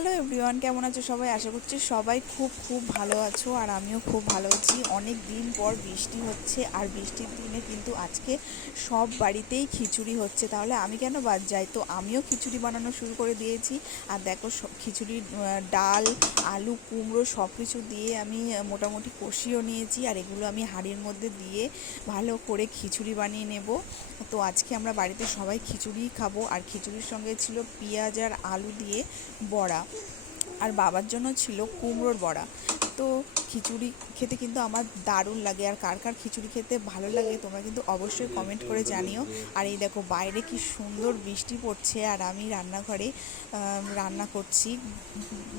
Hello everyone, কেমন আছো সবাই? আশা করছি সবাই খুব খুব ভালো আছো, আর আমিও খুব ভালো আছি। অনেক দিন পর বৃষ্টি হচ্ছে, আর বৃষ্টির দিনে কিন্তু আজকে সব বাড়িতেই খিচুড়ি হচ্ছে। তাহলে আমি কেন বাদ যাই? তো আমিও খিচুড়ি বানানো শুরু করে দিয়েছি। আর দেখো, খিচুড়ির ডাল, আলু, কুমড়ো সব কিছু দিয়ে আমি মোটামুটি কষিয়েও নিয়েছি, আর এগুলো আমি হাঁড়ির মধ্যে দিয়ে ভালো করে খিচুড়ি বানিয়ে নেব। তো আজকে আমরা বাড়িতে সবাই খিচুড়িই খাবো, আর খিচুড়ির সঙ্গে ছিল পেঁয়াজ আর আলু দিয়ে বড়া, আর বাবার জন্য ছিল কুমড়োর বড়া। তো খিচুড়ি খেতে কিন্তু আমার দারুণ লাগে, আর কার কার খিচুড়ি খেতে ভালো লাগে তোমরা কিন্তু অবশ্যই কমেন্ট করে জানিও। আর এই দেখো, বাইরে কি সুন্দর বৃষ্টি পড়ছে, আর আমি রান্নাঘরে রান্না করছি।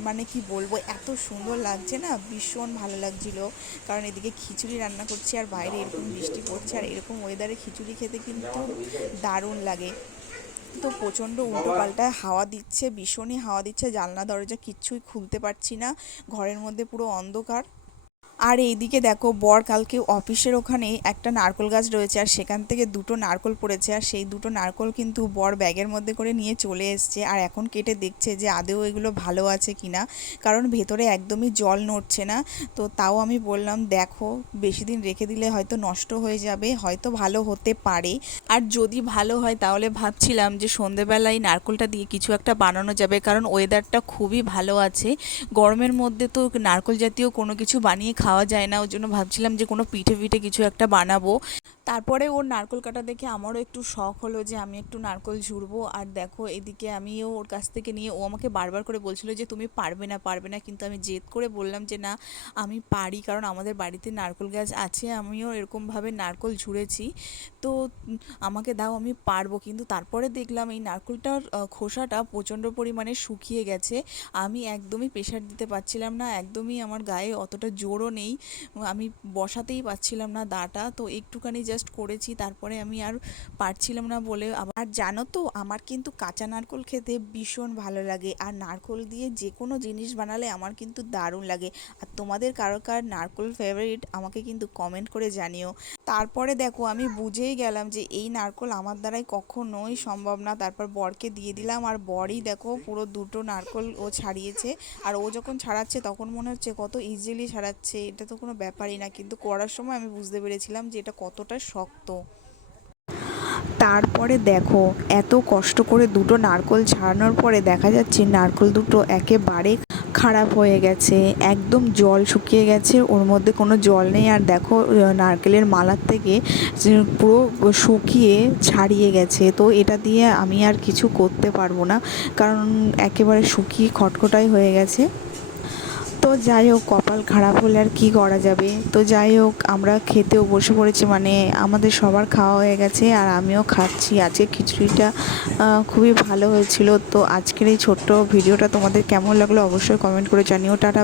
মানে কি বলবো, এত সুন্দর লাগছে না, ভীষণ ভালো লাগছিলো। কারণ এদিকে খিচুড়ি রান্না করছি, আর বাইরে এরকম বৃষ্টি পড়ছে, আর এরকম ওয়েদারে খিচুড়ি খেতে কিন্তু দারুণ লাগে। তো প্রচণ্ড উল্টো পাল্টায় হাওয়া দিচ্ছে, ভীষণই হাওয়া দিচ্ছে, জানলা দরজা কিচ্ছুই খুলতে পারছি না, ঘরের মধ্যে পুরো অন্ধকার। আর এইদিকে দেখো, বর কালকে অফিসের ওখানে একটা নারকোল গাছ রয়েছে, আর সেখান থেকে দুটো নারকোল পড়েছে, আর সেই দুটো নারকোল কিন্তু বর ব্যাগের মধ্যে করে নিয়ে চলে এসছে। আর এখন কেটে দেখছে যে আদৌ এগুলো ভালো আছে কিনা, কারণ ভেতরে একদমই জল নড়ছে না। তো তাও আমি বললাম, দেখো বেশি দিন রেখে দিলে হয়তো নষ্ট হয়ে যাবে, হয়তো ভালো হতে পারে। আর যদি ভালো হয় তাহলে ভাবছিলাম যে সন্ধেবেলায় নারকোলটা দিয়ে কিছু একটা বানানো যাবে, কারণ ওয়েদারটা খুবই ভালো আছে। গরমের মধ্যে তো নারকোল জাতীয় কোনো কিছু বানিয়ে খাওয়া যায় না, ওই জন্য ভাবছিলাম যে কোনো পিঠে পিঠে কিছু একটা বানাবো। তারপরে ওর নারকোল কাটা দেখে আমারও একটু শখ হলো যে আমি একটু নারকোল ঝুড়বো। আর দেখো, এদিকে আমিও ওর কাছ থেকে নিয়ে, ও আমাকে বারবার করে বলছিল যে তুমি পারবে না পারবে না, কিন্তু আমি জেদ করে বললাম যে না, আমি পারি, কারণ আমাদের বাড়িতে নারকোল গাছ আছে, আমিও এরকমভাবে নারকোল ঝুড়েছি। তো আমাকে দাও, আমি পারবো। কিন্তু তারপরে দেখলাম এই নারকোলটার খোসাটা প্রচণ্ড পরিমাণে শুকিয়ে গেছে। আমি একদমই প্রেশার দিতে পারছিলাম না, একদমই আমার গায়ে অতটা জোরও নেই, আমি বসাতেই পারছিলাম না দাটা। তো একটুখানি জাস্ট করেছি, তারপরে আমি আর পারছিলাম না বলে আবার। আর জানো তো, আমার কিন্তু কাঁচা নারকোল খেতে ভীষণ ভালো লাগে, আর নারকোল দিয়ে যে কোনো জিনিস বানালে আমার কিন্তু দারুণ লাগে। আর তোমাদের কার কার নারকোল ফেভারিট আমাকে কিন্তু কমেন্ট করে জানিও। তারপরে দেখো, আমি বুঝেই গেলাম যে এই নারকোল আমার দ্বারাই কখনোই সম্ভব না। তারপর বরকে দিয়ে দিলাম, আর বরই দেখো পুরো দুটো নারকোল ও ছাড়িয়েছে। আর ও যখন ছাড়াচ্ছে তখন মনে হচ্ছে কত ইজিলি ছাড়াচ্ছে, এটা তো কোনো ব্যাপারই না, কিন্তু করার সময় আমি বুঝতে পেরেছিলাম যে এটা কতটা শক্ত। তারপরে দেখো, এত কষ্ট করে দুটো নারকোল ছাড়ানোর পরে দেখা যাচ্ছে নারকোল দুটো একেবারে খারাপ হয়ে গেছে, একদম জল শুকিয়ে গেছে, ওর মধ্যে কোনো জল নেই। আর দেখো, নারকেলের মালার থেকে পুরো শুকিয়ে ছাড়িয়ে গেছে। তো এটা দিয়ে আমি আর কিছু করতে পারবো না, কারণ একেবারে শুকিয়ে খটখটাই হয়ে গেছে। তো যাই হোক, কপাল খারাপ হলে আর কী করা যাবে। তো যাই হোক, আমরা খেতেও বসে পড়েছি, মানে আমাদের সবার খাওয়া হয়ে গেছে, আর আমিও খাচ্ছি। আজকে খিচুড়িটা খুবই ভালো হয়েছিল। তো আজকের এই ছোট্ট ভিডিওটা তোমাদের কেমন লাগলো অবশ্যই কমেন্ট করে জানিও। টাটা।